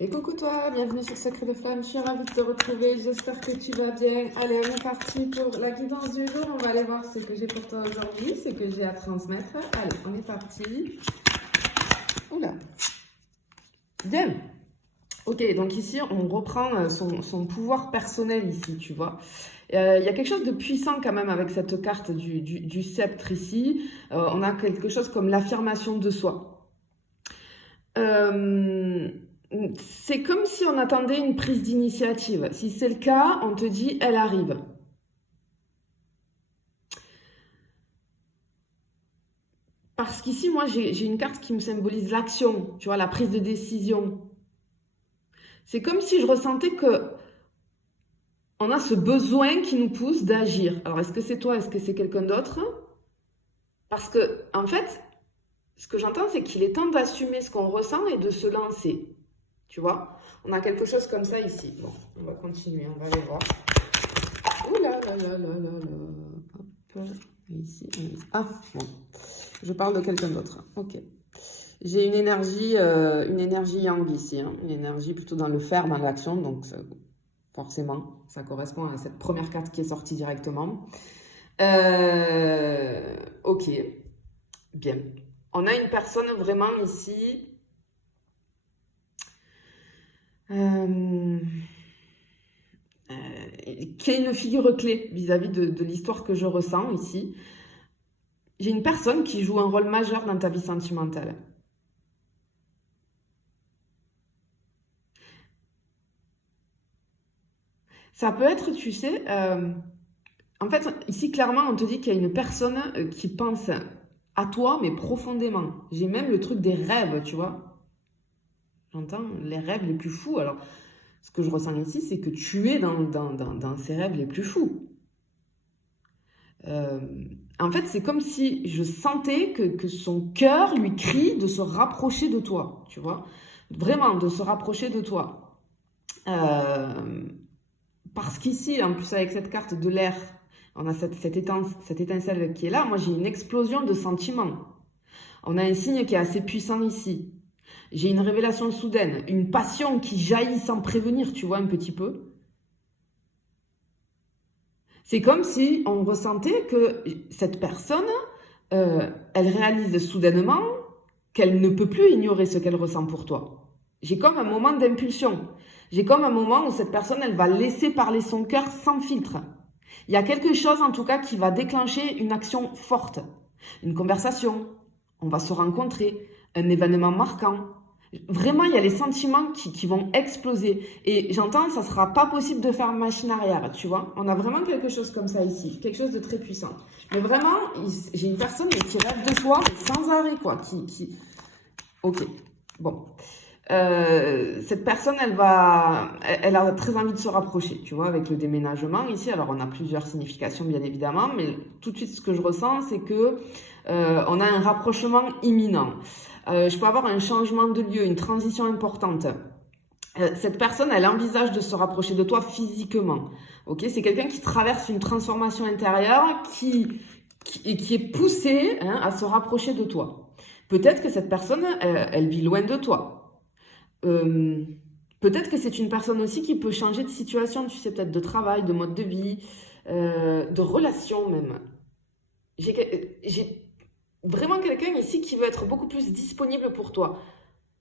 Et coucou toi, bienvenue sur Secret de Flamme, je suis ravie de te retrouver, j'espère que tu vas bien. Allez, on est parti pour la guidance du jour, on va aller voir ce que j'ai pour toi aujourd'hui, ce que j'ai à transmettre. Allez, on est parti. Oula. Bien. Ok, donc ici, on reprend son pouvoir personnel ici, tu vois. Il y a quelque chose de puissant quand même avec cette carte du sceptre ici. On a quelque chose comme l'affirmation de soi. C'est comme si on attendait une prise d'initiative. Si c'est le cas, on te dit elle arrive. Parce qu'ici, moi, j'ai une carte qui me symbolise l'action, tu vois, la prise de décision. C'est comme si je ressentais que on a ce besoin qui nous pousse d'agir. Alors, est-ce que c'est toi? Est-ce que c'est quelqu'un d'autre? Parce que, en fait, ce que j'entends, c'est qu'il est temps d'assumer ce qu'on ressent et de se lancer. Tu vois? On a quelque chose comme ça ici. Bon, on va continuer, on va aller voir. Ouh là là là là là là. Hop, ici. Ah, bon. Je parle de quelqu'un d'autre. Ok. J'ai une énergie yang ici. Hein. Une énergie plutôt dans le faire, dans l'action. Donc, forcément, ça correspond à cette première carte qui est sortie directement. Ok. Bien. On a une personne vraiment ici. Qui est une figure clé vis-à-vis de l'histoire que je ressens ici. J'ai une personne qui joue un rôle majeur dans ta vie sentimentale. Ça peut être, tu sais, en fait, ici, clairement, on te dit qu'il y a une personne qui pense à toi, mais profondément. J'ai même le truc des rêves, tu vois. J'entends les rêves les plus fous. Alors, ce que je ressens ici, c'est que tu es dans ces rêves les plus fous. En fait, c'est comme si je sentais que son cœur lui crie de se rapprocher de toi, tu vois. Vraiment, de se rapprocher de toi. Parce qu'ici, en plus avec cette carte de l'air, on a cette étincelle qui est là. Moi, j'ai une explosion de sentiments. On a un signe qui est assez puissant ici. J'ai une révélation soudaine, une passion qui jaillit sans prévenir, tu vois, un petit peu. C'est comme si on ressentait que cette personne, elle réalise soudainement qu'elle ne peut plus ignorer ce qu'elle ressent pour toi. J'ai comme un moment d'impulsion. J'ai comme un moment où cette personne, elle va laisser parler son cœur sans filtre. Il y a quelque chose, en tout cas, qui va déclencher une action forte. Une conversation. On va se rencontrer. Un événement marquant. Vraiment, il y a les sentiments qui vont exploser. Et j'entends, ça sera pas possible de faire machine arrière, tu vois. On a vraiment quelque chose comme ça ici. Quelque chose de très puissant. Mais vraiment, j'ai une personne qui rêve de toi, mais sans arrêt, quoi. Ok. Bon. Cette personne, elle a très envie de se rapprocher, tu vois, avec le déménagement ici. Alors, on a plusieurs significations, bien évidemment, mais tout de suite, ce que je ressens, c'est que on a un rapprochement imminent. Je peux avoir un changement de lieu, une transition importante. Cette personne, elle envisage de se rapprocher de toi physiquement. Ok, c'est quelqu'un qui traverse une transformation intérieure qui est poussée à se rapprocher de toi. Peut-être que cette personne, elle vit loin de toi. Peut-être que c'est une personne aussi qui peut changer de situation, tu sais, peut-être de travail, de mode de vie, de relation même. J'ai vraiment quelqu'un ici qui veut être beaucoup plus disponible pour toi.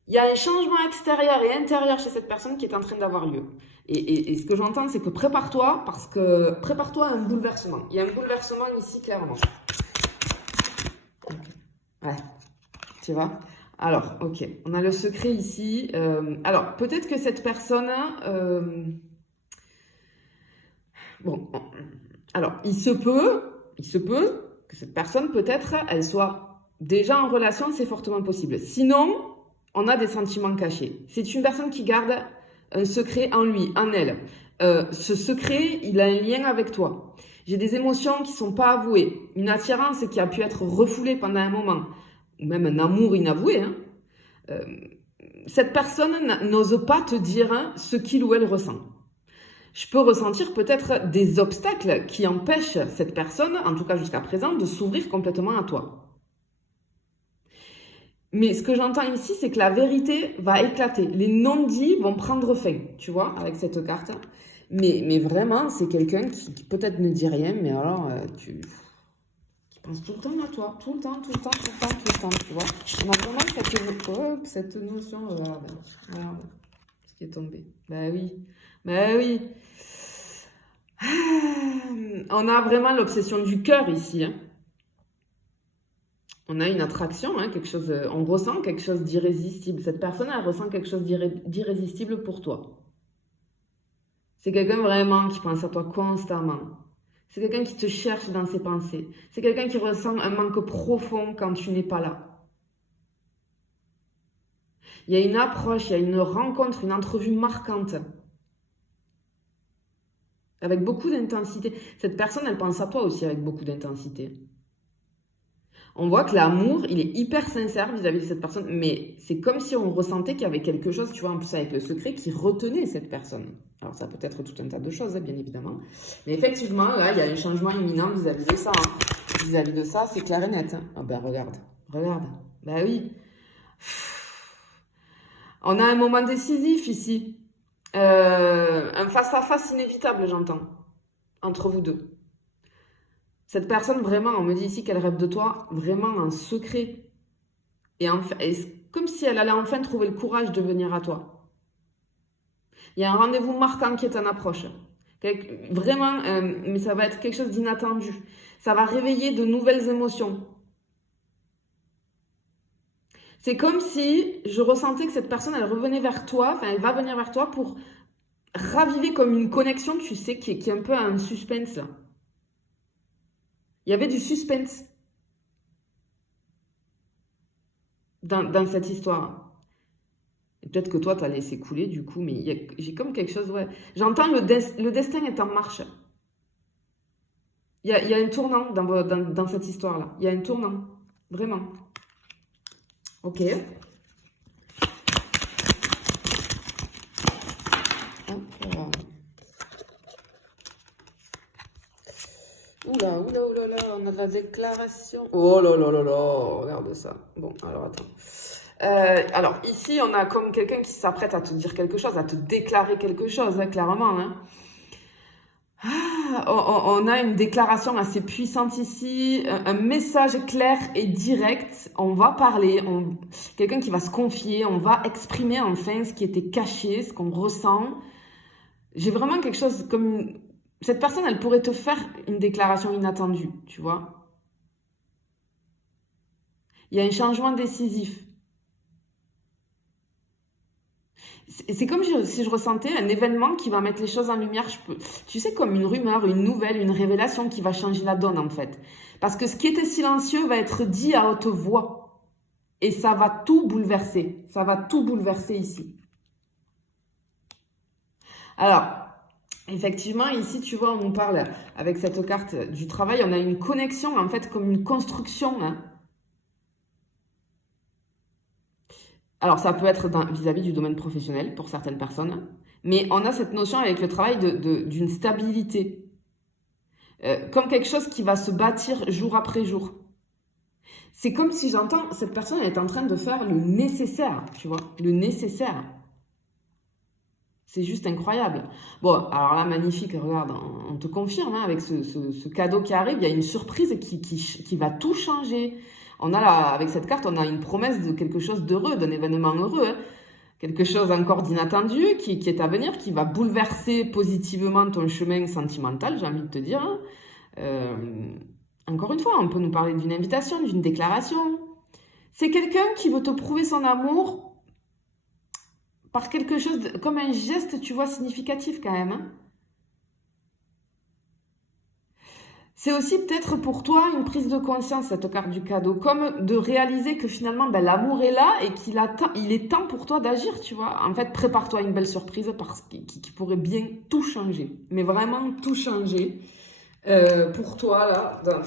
Il y a un changement extérieur et intérieur chez cette personne qui est en train d'avoir lieu. Et ce que j'entends, c'est que prépare-toi, parce que prépare-toi à un bouleversement. Il y a un bouleversement ici, clairement. Ouais, tu vois? Alors, ok, on a le secret ici. Alors, peut-être que cette personne... bon, alors, il se peut que cette personne, peut-être, elle soit déjà en relation, c'est fortement possible. Sinon, on a des sentiments cachés. C'est une personne qui garde un secret en lui, en elle. Ce secret, il a un lien avec toi. J'ai des émotions qui ne sont pas avouées. Une attirance qui a pu être refoulée pendant un moment. Ou même un amour inavoué. Hein. Cette personne n'ose pas te dire ce qu'il ou elle ressent. Je peux ressentir peut-être des obstacles qui empêchent cette personne, en tout cas jusqu'à présent, de s'ouvrir complètement à toi. Mais ce que j'entends ici, c'est que la vérité va éclater. Les non-dits vont prendre fin, tu vois, avec cette carte. Mais vraiment, c'est quelqu'un qui peut-être ne dit rien, mais alors, qui pense tout le temps à toi. Tout le temps, tout le temps, tout le temps, tout le temps, tu vois. On a vraiment cette notion, regarde, ce qui est tombé. Bah oui, bah oui. On a vraiment l'obsession du cœur ici, hein. On a une attraction, hein, quelque chose, on ressent quelque chose d'irrésistible. Cette personne, elle ressent quelque chose d'irrésistible pour toi. C'est quelqu'un vraiment qui pense à toi constamment. C'est quelqu'un qui te cherche dans ses pensées. C'est quelqu'un qui ressent un manque profond quand tu n'es pas là. Il y a une approche, il y a une rencontre, une entrevue marquante. Avec beaucoup d'intensité. Cette personne, elle pense à toi aussi avec beaucoup d'intensité. On voit que l'amour, il est hyper sincère vis-à-vis de cette personne, mais c'est comme si on ressentait qu'il y avait quelque chose, tu vois, en plus avec le secret, qui retenait cette personne. Alors ça peut être tout un tas de choses, hein, bien évidemment. Mais effectivement, là, il y a un changement imminent vis-à-vis de ça, hein. Vis-à-vis de ça, c'est clair et net, hein. Ah ben regarde. Ben oui. On a un moment décisif ici. Un face-à-face inévitable, j'entends, entre vous deux. Cette personne, vraiment, on me dit ici qu'elle rêve de toi, vraiment en secret. Et comme si elle allait enfin trouver le courage de venir à toi. Il y a un rendez-vous marquant qui est en approche. Vraiment, mais ça va être quelque chose d'inattendu. Ça va réveiller de nouvelles émotions. C'est comme si je ressentais que cette personne, elle revenait vers toi, enfin, elle va venir vers toi pour raviver comme une connexion, tu sais, qui est un peu un suspense, là. Il y avait du suspense dans cette histoire. Et peut-être que toi, tu as laissé couler, du coup, mais j'ai comme quelque chose, ouais. J'entends le destin est en marche. Il y a un tournant dans cette histoire-là. Il y a un tournant. Vraiment. Ok. Hop, voilà. Oula, on a de la déclaration. Oh là, regarde ça. Bon, alors attends. Alors ici, on a comme quelqu'un qui s'apprête à te dire quelque chose, à te déclarer quelque chose, hein, clairement, hein. On a une déclaration assez puissante ici, un message clair et direct. On va parler, quelqu'un qui va se confier, on va exprimer enfin ce qui était caché, ce qu'on ressent. J'ai vraiment quelque chose comme... Cette personne, elle pourrait te faire une déclaration inattendue, tu vois. Il y a un changement décisif. C'est comme si je ressentais un événement qui va mettre les choses en lumière. Tu sais, comme une rumeur, une nouvelle, une révélation qui va changer la donne, en fait. Parce que ce qui était silencieux va être dit à haute voix. Et ça va tout bouleverser. Ça va tout bouleverser ici. Alors, effectivement, ici, tu vois, on nous parle, avec cette carte du travail, on a une connexion, en fait, comme une construction, hein. Alors, ça peut être vis-à-vis du domaine professionnel pour certaines personnes, mais on a cette notion avec le travail d'une stabilité, comme quelque chose qui va se bâtir jour après jour. C'est comme si j'entends, cette personne est en train de faire le nécessaire, tu vois, le nécessaire. C'est juste incroyable. Bon, alors là, magnifique, regarde, on te confirme, hein, avec ce cadeau qui arrive, il y a une surprise qui va tout changer. On a là, avec cette carte, on a une promesse de quelque chose d'heureux, d'un événement heureux, hein. Quelque chose encore d'inattendu qui est à venir, qui va bouleverser positivement ton chemin sentimental, j'ai envie de te dire, hein. Encore une fois, on peut nous parler d'une invitation, d'une déclaration. C'est quelqu'un qui veut te prouver son amour par quelque chose, comme un geste, tu vois, significatif quand même, hein. C'est aussi peut-être pour toi une prise de conscience, cette carte du cadeau, comme de réaliser que finalement ben, l'amour est là et il est temps pour toi d'agir, tu vois. En fait, prépare-toi à une belle surprise qui pourrait bien tout changer, mais vraiment tout changer pour toi là, dans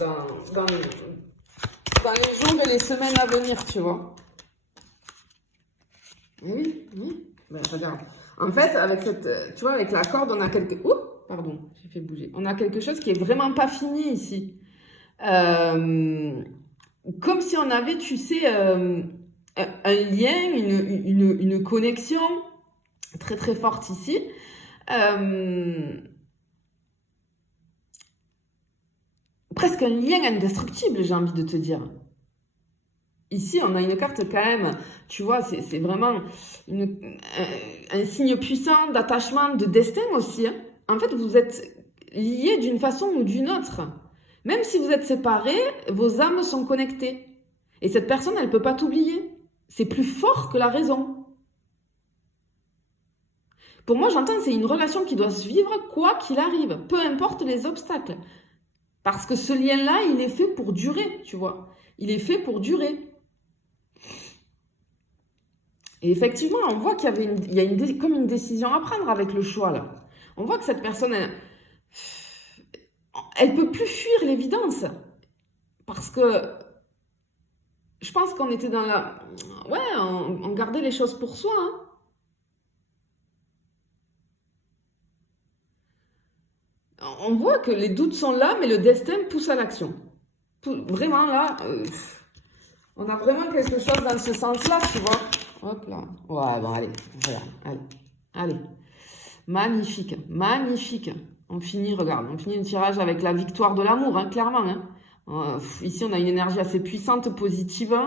les jours et les semaines à venir, tu vois. Oui. Ben, regarde. En fait, avec tu vois, avec la corde, on a quelque... Ouh, pardon, j'ai fait bouger. On a quelque chose qui est vraiment pas fini ici. Comme si on avait, tu sais, un lien, une connexion très très forte ici. Presque un lien indestructible, j'ai envie de te dire. Ici, on a une carte quand même, tu vois, c'est vraiment un signe puissant d'attachement, de destin aussi, hein. En fait, vous êtes liés d'une façon ou d'une autre. Même si vous êtes séparés, vos âmes sont connectées. Et cette personne, elle ne peut pas t'oublier. C'est plus fort que la raison. Pour moi, j'entends que c'est une relation qui doit se vivre quoi qu'il arrive, peu importe les obstacles. Parce que ce lien-là, il est fait pour durer, tu vois. Il est fait pour durer. Et effectivement, on voit qu'il y avait comme une décision à prendre avec le choix, là. On voit que cette personne, elle peut plus fuir l'évidence. Parce que je pense qu'on était dans la... Ouais, on gardait les choses pour soi, hein. On voit que les doutes sont là, mais le destin pousse à l'action. Vraiment, là, on a vraiment quelque chose dans ce sens-là, tu vois. Hop là. Ouais, bon, allez, voilà, allez, allez. Magnifique, magnifique. On finit, regarde, on finit le tirage avec la victoire de l'amour, hein, clairement. Hein. Ici, on a une énergie assez puissante, positive.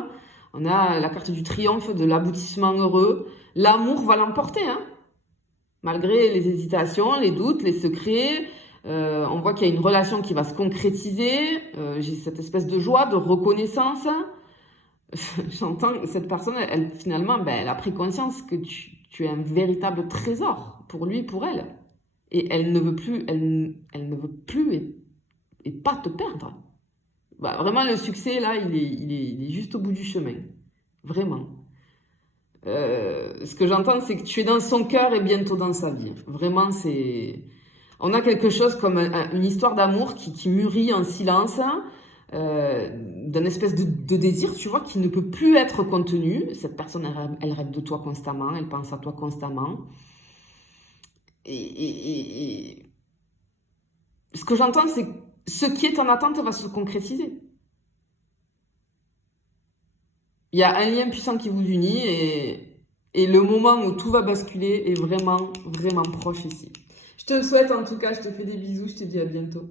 On a la carte du triomphe, de l'aboutissement heureux. L'amour va l'emporter, hein. Malgré les hésitations, les doutes, les secrets. On voit qu'il y a une relation qui va se concrétiser. J'ai cette espèce de joie, de reconnaissance. J'entends que cette personne, elle finalement, ben, elle a pris conscience que tu es un véritable trésor pour lui, pour elle. Et elle ne veut plus, elle ne veut plus et pas te perdre. Bah, vraiment, le succès, là, il est juste au bout du chemin. Vraiment. Ce que j'entends, c'est que tu es dans son cœur et bientôt dans sa vie. Vraiment, c'est... On a quelque chose comme une histoire d'amour qui mûrit en silence, d'un espèce de désir, tu vois, qui ne peut plus être contenu. Cette personne, elle rêve de toi constamment, elle pense à toi constamment. Et ce que j'entends, c'est que ce qui est en attente va se concrétiser. Il y a un lien puissant qui vous unit et le moment où tout va basculer est vraiment, vraiment proche ici. Je te le souhaite en tout cas, je te fais des bisous, je te dis à bientôt.